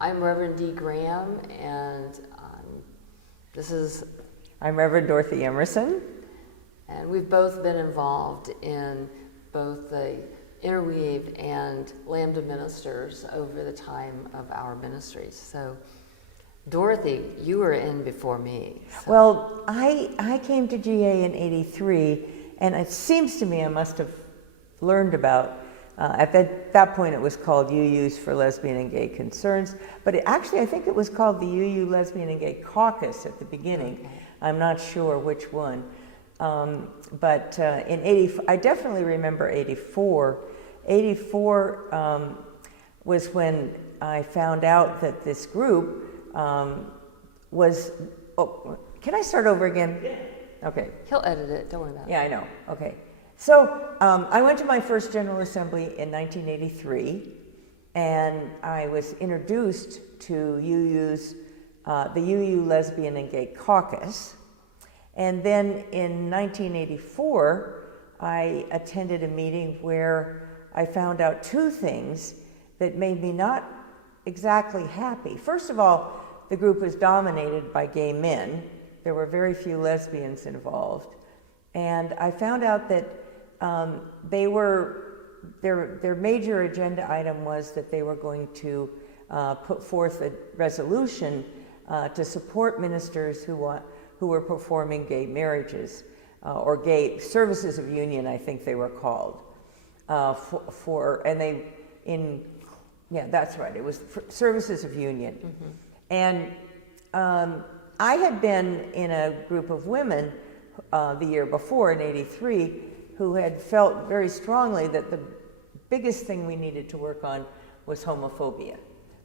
I'm Reverend D. Graham, and I'm Reverend Dorothy Emerson. And we've both been involved in both the Interweave and Lambda ministers over the time of our ministries. So, Dorothy, you were in before me. So. Well, I came to GA in '83, and it seems to me I must have learned about, at that point it was called UUs for Lesbian and Gay Concerns, but I think it was called the UU Lesbian and Gay Caucus at the beginning. Okay. I'm not sure which one. But in I definitely remember '84. '84 was when I found out that this group was, can I start over again? Yeah. Okay. He'll edit it, don't worry about it. Yeah, I know, okay. So I went to my first General Assembly in 1983, and I was introduced to UU's, the UU Lesbian and Gay Caucus. And then in 1984, I attended a meeting where I found out two things that made me not exactly happy. First of all, the group was dominated by gay men. There were very few lesbians involved. And I found out that their major agenda item was that they were going to put forth a resolution to support ministers who were performing gay marriages, or gay services of union, I think they were called. Yeah, that's right, it was services of union. Mm-hmm. And I had been in a group of women the year before, in '83, who had felt very strongly that the biggest thing we needed to work on was homophobia.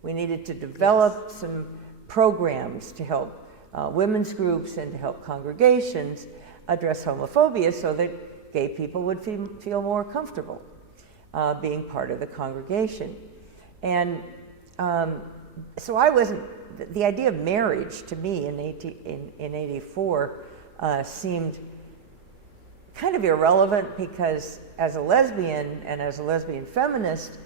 We needed to develop some programs to help women's groups and to help congregations address homophobia so that gay people would feel more comfortable being part of the congregation. And so the idea of marriage to me in '84 seemed kind of irrelevant, because as a lesbian and as a lesbian feminist,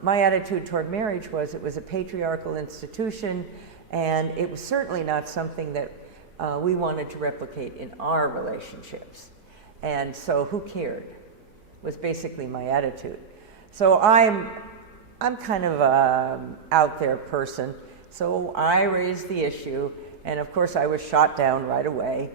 my attitude toward marriage was it was a patriarchal institution, and it was certainly not something that we wanted to replicate in our relationships. And so who cared was basically my attitude. So I'm kind of an out there person. So I raised the issue, and of course I was shot down right away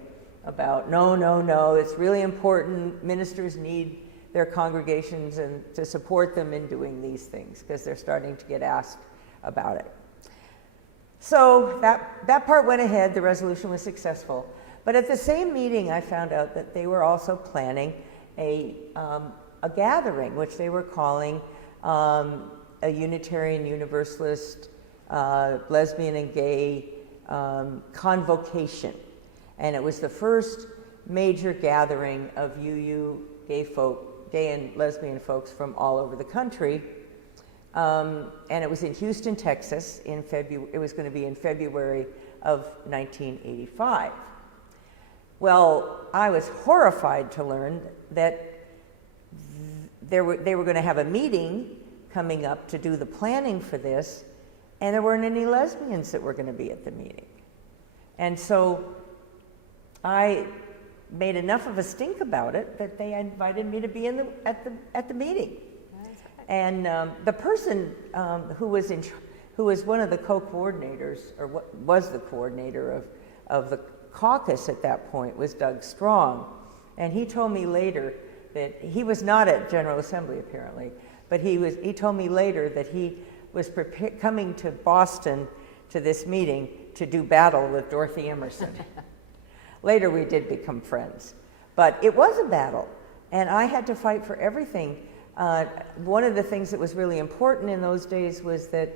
about no, it's really important. Ministers need their congregations and to support them in doing these things, because they're starting to get asked about it. So that part went ahead, the resolution was successful. But at the same meeting, I found out that they were also planning a gathering, which they were calling a Unitarian Universalist lesbian and gay convocation. And it was the first major gathering of UU gay and lesbian folks from all over the country. And it was in Houston, Texas, in February. It was going to be in February of 1985. Well, I was horrified to learn that they were going to have a meeting coming up to do the planning for this, and there weren't any lesbians that were going to be at the meeting. And so I made enough of a stink about it that they invited me to be at the meeting. And the person who was one of the co-coordinators, or what was the coordinator of the caucus at that point, was Doug Strong. And he told me later that he was not at General Assembly apparently, but he told me later that he was coming to Boston to this meeting to do battle with Dorothy Emerson. Later we did become friends, but it was a battle, and I had to fight for everything. One of the things that was really important in those days was that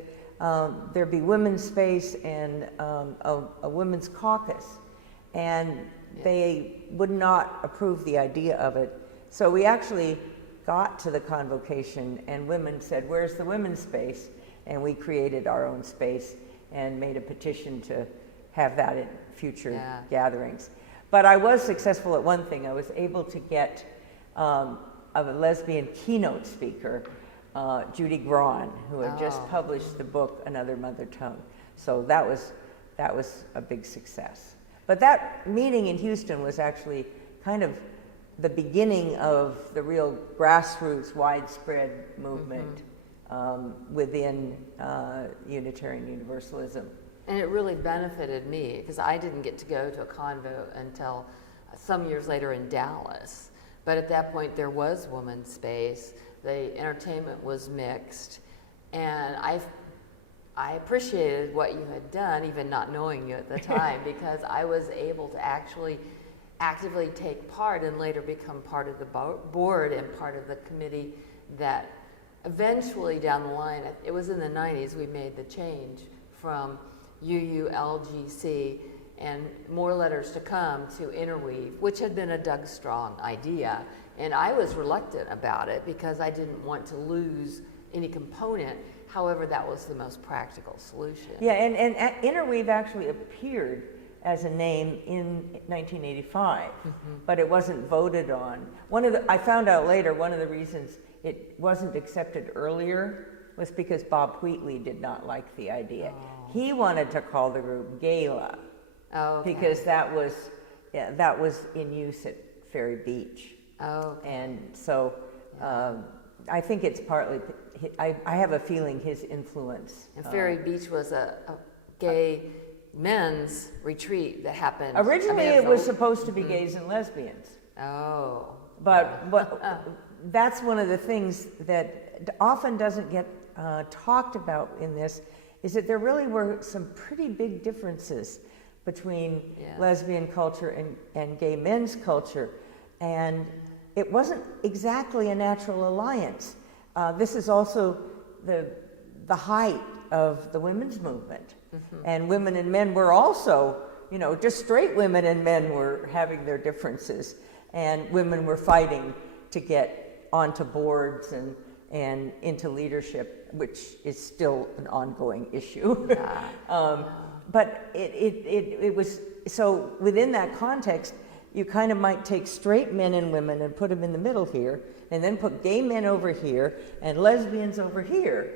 there be women's space and a women's caucus, and they would not approve the idea of it. So we actually got to the convocation, and women said, "Where's the women's space?" And we created our own space and made a petition to have that in future gatherings. But I was successful at one thing. I was able to get a lesbian keynote speaker Judy Grawn, who had just published the book Another Mother Tongue. So that was a big success. But that meeting in Houston was actually kind of the beginning of the real grassroots, widespread movement within Unitarian Universalism. And it really benefited me because I didn't get to go to a convo until some years later in Dallas. But at that point, there was women's space. The entertainment was mixed, and I appreciated what you had done, even not knowing you at the time, because I was able to actually actively take part and later become part of the board and part of the committee that eventually down the line, it was in the 90s, we made the change from UULGC and more letters to come to Interweave, which had been a Doug Strong idea. And I was reluctant about it because I didn't want to lose any component. However, that was the most practical solution. Yeah, and Interweave actually appeared as a name in 1985, but it wasn't voted on. I found out later one of the reasons it wasn't accepted earlier was because Bob Wheatley did not like the idea. He wanted to call the group Gala because that was in use at Ferry Beach. And so I think it's partly, I have a feeling his influence. And Ferry Beach was a gay men's retreat that happened. Originally it was supposed to be gays and lesbians. But that's one of the things that often doesn't get talked about in this, is that there really were some pretty big differences between lesbian culture and gay men's culture. And it wasn't exactly a natural alliance. This is also the height of the women's movement. And women and men were also, just straight women and men were having their differences. And women were fighting to get onto boards and into leadership, which is still an ongoing issue. But it was, so within that context, you kind of might take straight men and women and put them in the middle here, and then put gay men over here and lesbians over here.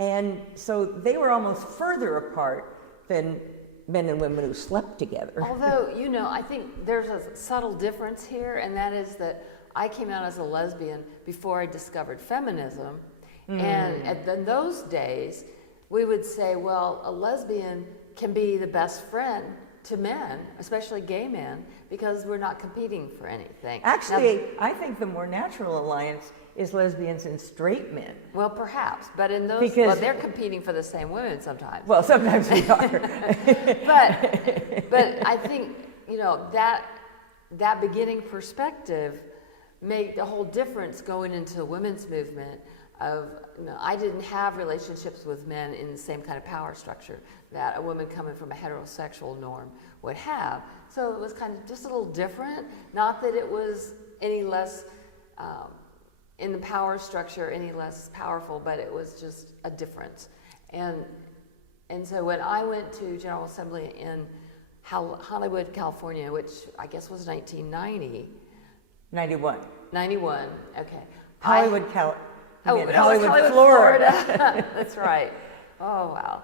And so they were almost further apart than men and women who slept together. Although, I think there's a subtle difference here, and that is that I came out as a lesbian before I discovered feminism. And in those days, we would say, well, a lesbian can be the best friend to men, especially gay men, because we're not competing for anything. Actually, I think the more natural alliance is lesbians and straight men. Well, perhaps, but in those, well, they're competing for the same women sometimes. Well, sometimes we are. but I think, that beginning perspective made the whole difference going into the women's movement of, I didn't have relationships with men in the same kind of power structure that a woman coming from a heterosexual norm would have. So it was kind of just a little different. Not that it was any less, in the power structure, any less powerful, but it was just a difference. And so when I went to General Assembly in Hollywood, California, which I guess was 1990. 91, okay. Hollywood, Hollywood, Florida. That's right. Oh, wow.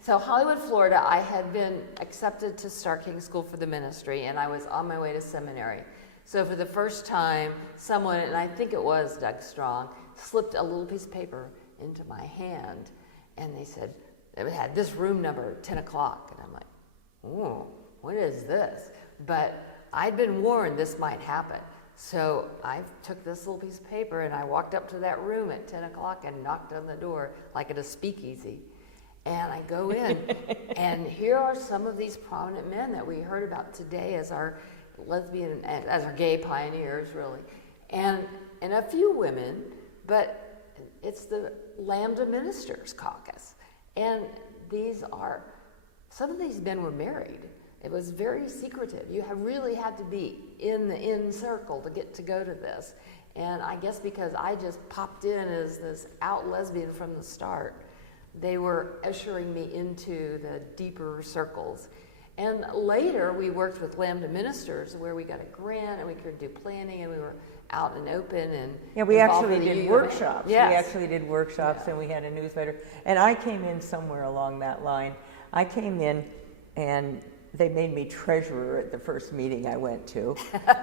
So Hollywood, Florida, I had been accepted to Starr King School for the Ministry, and I was on my way to seminary. So for the first time, someone, and I think it was Doug Strong, slipped a little piece of paper into my hand, and they said, it had this room number, 10 o'clock, and I'm like, oh, what is this? But I'd been warned this might happen. So I took this little piece of paper and I walked up to that room at 10 o'clock and knocked on the door like at a speakeasy. And I go in, and here are some of these prominent men that we heard about today as our lesbian, as our gay pioneers, really. And a few women, but it's the Lambda Ministers Caucus. And some of these men were married. It was very secretive. You really had to be in the inner circle to get to go to this. And I guess because I just popped in as this out lesbian from the start, they were ushering me into the deeper circles. And later we worked with Lambda Ministers where we got a grant and we could do planning, and we were out and open and yeah, we involved actually with the did UUMA. workshops. Yes. We actually did workshops, Yeah. and we had a newsletter. And I came in somewhere along that line. I came in, and they made me treasurer at the first meeting I went to,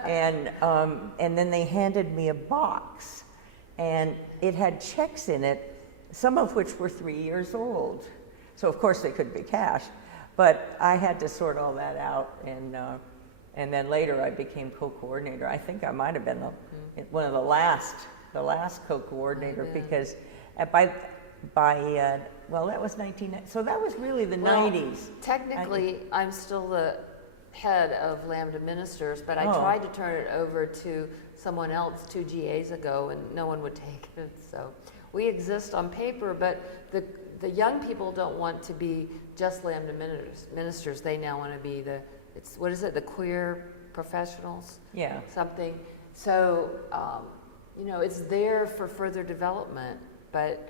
and then they handed me a box, and it had checks in it, some of which were 3 years old. So of course they couldn't be cash, but I had to sort all that out, and then later I became co-coordinator. I think I might have been one of the last co-coordinator, because well, that was so that was really the 90s. Technically, I'm still the head of Lambda Ministers, but I Oh. tried to turn it over to someone else 2 GAs ago, and no one would take it. So we exist on paper, but the young people don't want to be just Lambda ministers. They now want to be the queer professionals? Yeah. Something. So, it's there for further development, but,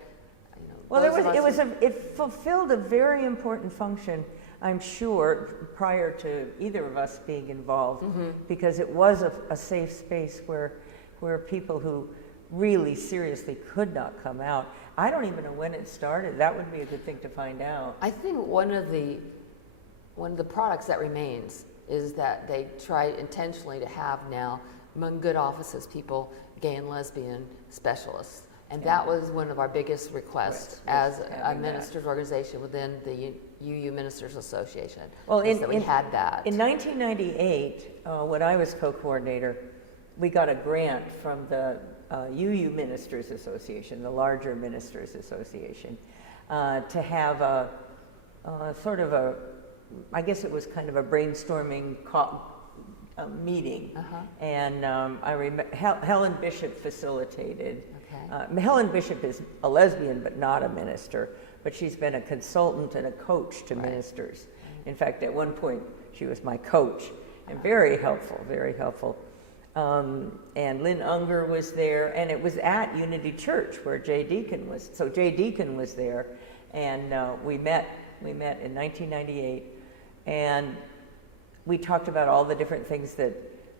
Well, those of us it fulfilled a very important function, I'm sure, prior to either of us being involved, because it was a safe space where people who really seriously could not come out. I don't even know when it started. That would be a good thing to find out. I think one of the products that remains is that they try intentionally to have now among good offices people, gay and lesbian specialists. And that was one of our biggest requests as a ministers organization within the UU Ministers Association. Well, we had that. In 1998, when I was co-coordinator, we got a grant from the UU Ministers Association, the larger Ministers Association, to have a I guess it was kind of a brainstorming meeting. And I remember Helen Bishop facilitated. Okay. Helen Bishop is a lesbian but not a minister, but she's been a consultant and a coach to ministers. In fact, at one point she was my coach, and very helpful, very helpful. And Lynn Unger was there, and it was at Unity Church where Jay Deacon was. So Jay Deacon was there, and we met in 1998, and we talked about all the different things that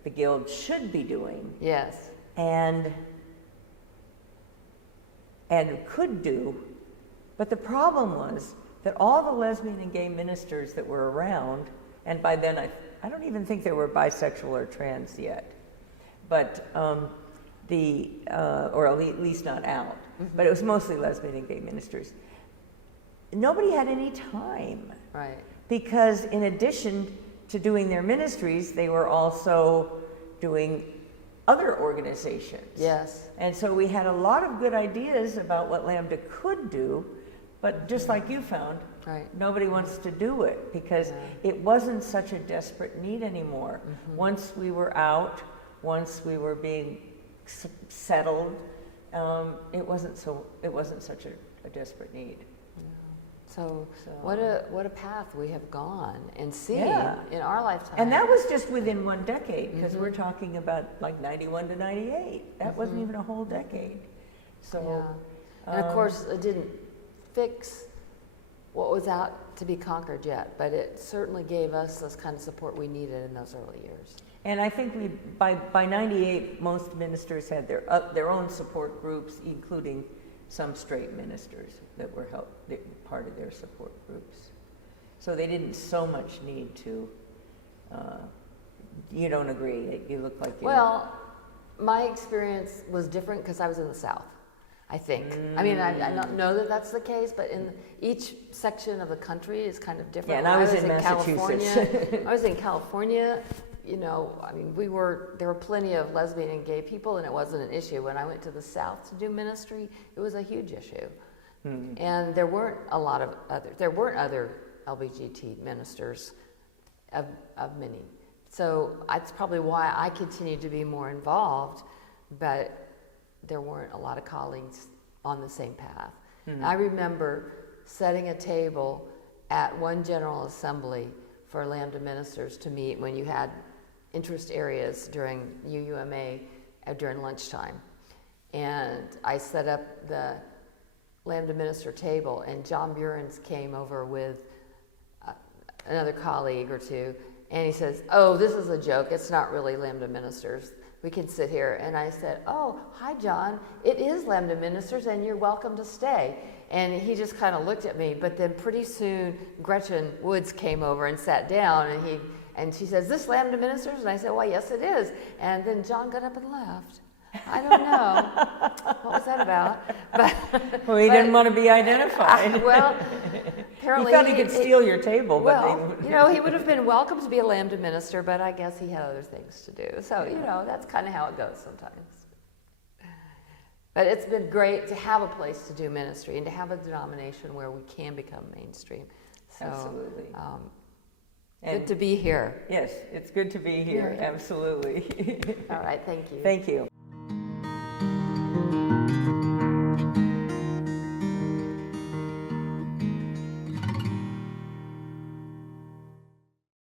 the Guild should be doing. Yes. And could do, but the problem was that all the lesbian and gay ministers that were around, and by then I don't even think there were bisexual or trans yet, but or at least not out, but it was mostly lesbian and gay ministers. Nobody had any time. Right. Because in addition to doing their ministries, they were also doing other organizations. Yes. And so we had a lot of good ideas about what Lambda could do, but just like you found, nobody wants to do it because it wasn't such a desperate need anymore. Once we were out, once we were being settled, it wasn't such a desperate need. So what a path we have gone and seen in our lifetime. And that was just within one decade, because we're talking about like 91 to 98. That wasn't even a whole decade. So, and of course, it didn't fix what was out to be conquered yet, but it certainly gave us this kind of support we needed in those early years. And I think by 98, most ministers had their own support groups, including some straight ministers that were part of their support groups. So they didn't so much need to, you don't agree, you look like you... Well, my experience was different because I was in the South, I think. I mean, I don't know that that's the case, but in each section of the country is kind of different. Yeah, and I was in Massachusetts. I was in California. I mean, there were plenty of lesbian and gay people, and it wasn't an issue. When I went to the South to do ministry, it was a huge issue. And there weren't other LGBT ministers of many. So that's probably why I continued to be more involved, but there weren't a lot of colleagues on the same path. I remember setting a table at one General Assembly for Lambda ministers to meet when you had interest areas during UUMA during lunchtime. And I set up the Lambda minister table, and John Burens came over with another colleague or two, and he says, "Oh, this is a joke. It's not really Lambda ministers. we can sit here. And I said, oh, hi, John. It is Lambda Ministers, and you're welcome to stay. And he just kind of looked at me. But then pretty soon, Gretchen Woods came over and sat down, and she says, this Lambda Ministers? And I said, well, yes, it is. And then John got up and left. I don't know. What was that about? Well, he didn't want to be identified. Well, apparently he thought he could steal your table. Well, you know, he would have been welcome to be a Lambda minister, but I guess he had other things to do. So, you know, that's kind of how it goes sometimes. But it's been great to have a place to do ministry and to have a denomination where we can become mainstream. So, Absolutely. Good to be here. Yes, it's good to be here. Absolutely. All right, thank you. Thank you.